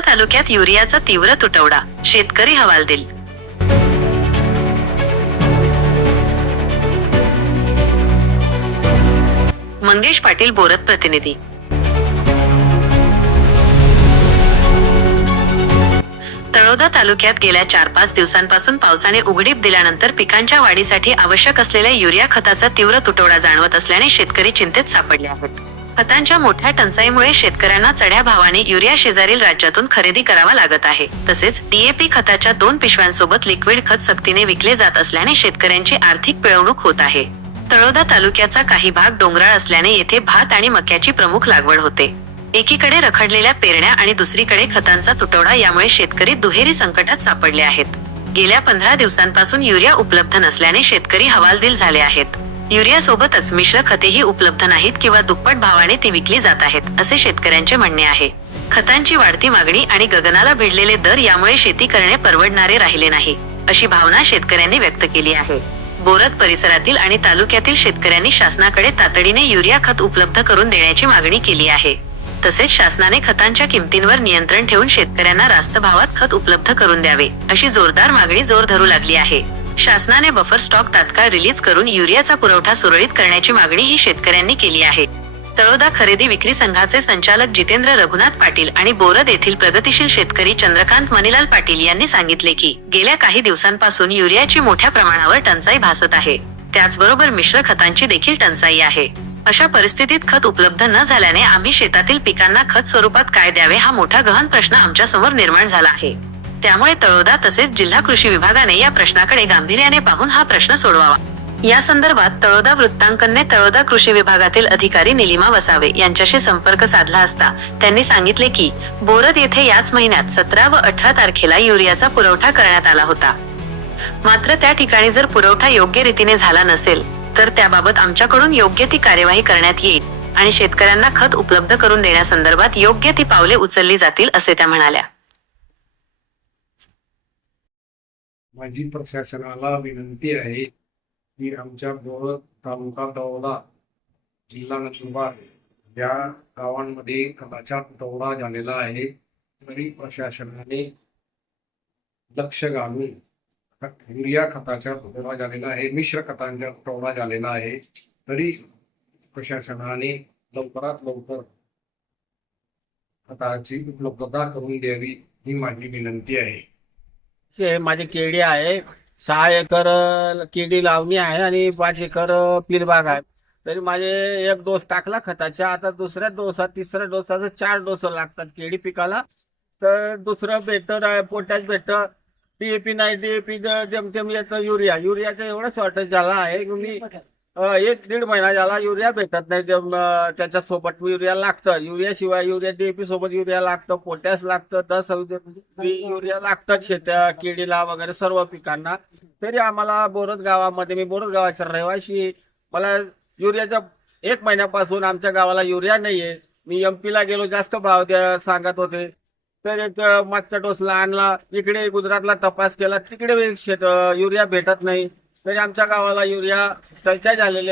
तालुक्यात युरियाचा तीव्र तुटवडा. शेतकरी हवालदिल मंगेश पाटील बोरत प्रतिनिधी. तळोदा तालुक्यात गेल्या चार पाच दिवसांपासून पावसाने उघडीप दिल्यानंतर पिकांच्या वाढीसाठी आवश्यक असलेल्या युरिया खताचा तीव्र तुटवडा जाणवत असल्याने शेतकरी चिंतेत सापडले आहेत. खतांच्या मोठ्या टंचाईमुळे शेतकऱ्यांना चढ्या भावाने युरिया शेजारील राज्यातून खरेदी करावा लागत आहे. तसेच डीएपी खताच्या दोन पिशव्यांसोबत लिक्विड खत सक्तीने विकले जात असल्याने शेतकऱ्यांची आर्थिक पिळवणूक होत आहे. तळोदा तालुक्याचा काही भाग डोंगराळ असल्याने येथे भात आणि मक्याची प्रमुख लागवड होते. एकीकडे रखडलेल्या पेरण्या आणि दुसरीकडे खतांचा तुटवडा यामुळे शेतकरी दुहेरी संकटात सापडले आहेत. गेल्या पंधरा दिवसांपासून युरिया उपलब्ध नसल्याने शेतकरी हवालदिल झाले आहेत. युरिया सोबतच मिश्र खतेही उपलब्ध नाहीत किंवा दुप्पट भावाने ती विकली जात आहेत असे शेतकऱ्यांचे म्हणणे आहे. खतांची वाढती मागणी आणि गगनाला भिडलेले दर यामुळे शेती करणे परवडणारे राहिले नाही अशी भावना शेतकऱ्यांनी व्यक्त केली आहे. बोरत परिसरातील आणि तालुक्यातील शेतकऱ्यांनी शासनाकडे तातडीने युरिया खत उपलब्ध करून देण्याची मागणी केली आहे. तसेच शासनाने खतांच्या किमतींवर नियंत्रण ठेवून शेतकऱ्यांना रास्त भावात खत उपलब्ध करून द्यावे अशी जोरदार मागणी जोर धरू लागली आहे. शासनाने बफर स्टॉक तात्काळ रिलीज करून युरियाचा पुरवठा सुरळीत करण्याची मागणी ही शेतकऱ्यांनी केली आहे. तळोदा खरेदी विक्री संघाचे संचालक जितेंद्र रघुनाथ पाटील आणि बोरद येथील प्रगतीशील शेतकरी चंद्रकांत मनीलाल पाटील यांनी सांगितले की गेल्या काही दिवसांपासून युरियाची मोठ्या प्रमाणावर टंचाई भासत आहे. त्याचबरोबर मिश्र खतांची देखील टंचाई आहे. अशा परिस्थितीत खत उपलब्ध न झाल्याने आम्ही शेतातील पिकांना खत स्वरूपात काय द्यावे हा मोठा गहन प्रश्न आमच्यासमोर निर्माण झाला आहे. त्यामुळे तळोदा तसेच जिल्हा कृषी विभागाने या प्रश्नाकडे गांभीर्याने पाहून हा प्रश्न सोडवावा. या संदर्भात तळोदा वृत्तांकनने तळोदा कृषी विभागातील अधिकारी निलिमा वसावे यांच्याशी संपर्क साधला असता त्यांनी सांगितले की बोरद येथे याच महिन्यात सतरा व अठरा तारखेला युरियाचा पुरवठा करण्यात आला होता. मात्र त्या ठिकाणी जर पुरवठा योग्य रीतीने झाला नसेल तर त्याबाबत आमच्याकडून योग्य ती कार्यवाही करण्यात येईल आणि शेतकऱ्यांना खत उपलब्ध करून देण्यासंदर्भात योग्य ती पावले उचलली जातील असे त्या म्हणाल्या. माझी प्रशासनाला विनंती आहे की आमच्या बोरद तालुका दौडा जिल्हा नंदुरबार या गावांमध्ये खताचा दौडा झालेला आहे. तरी प्रशासनाने लक्ष घालून युरिया खताचा तुटवडा झालेला आहे मिश्र खतांचा तुटवडा झालेला आहे. तरी प्रशासनाने लवकरात लवकर खताची उपलब्धता करून द्यावी ही माझी विनंती आहे. हे माझी केळी आहे. सहा एकर केळी लावणी आहे आणि पाच एकर पीरबाग आहे. तरी माझे एक डोस टाकला खताच्या आता दुसऱ्या डोसा तिसऱ्या डोसाचं चार डोस लागतात केळी पिकाला. तर दुसरं बेटर आहे पोटॅश बेटर डीएपी नाही डीएपी जेमतेम येतं युरिया. युरियाचं एवढं शॉर्टेज झाला आहे. की मी एक दीड महिना झाला युरिया भेटत नाही. त्याच्या सोबत युरिया लागतं. युरिया शिवाय युरिया डीएपी सोबत युरिया लागतं पोटॅश लागतं दस युरिया लागतात शेत्या केळीला वगैरे सर्व पिकांना. तरी आम्हाला बोरत गावामध्ये मी बोरत गावाच्या रहिवाशी मला युरियाच्या एक महिन्यापासून आमच्या गावाला युरिया नाहीये. मी एमपीला ला गेलो जास्त भाव द्या सांगत होते. तर एक मागचा डोसला आणला. इकडे गुजरातला तपास केला. तिकडे शेत युरिया भेटत नाही. तरी आमच्या गावाला युरिया टंचाई झालेली आहे.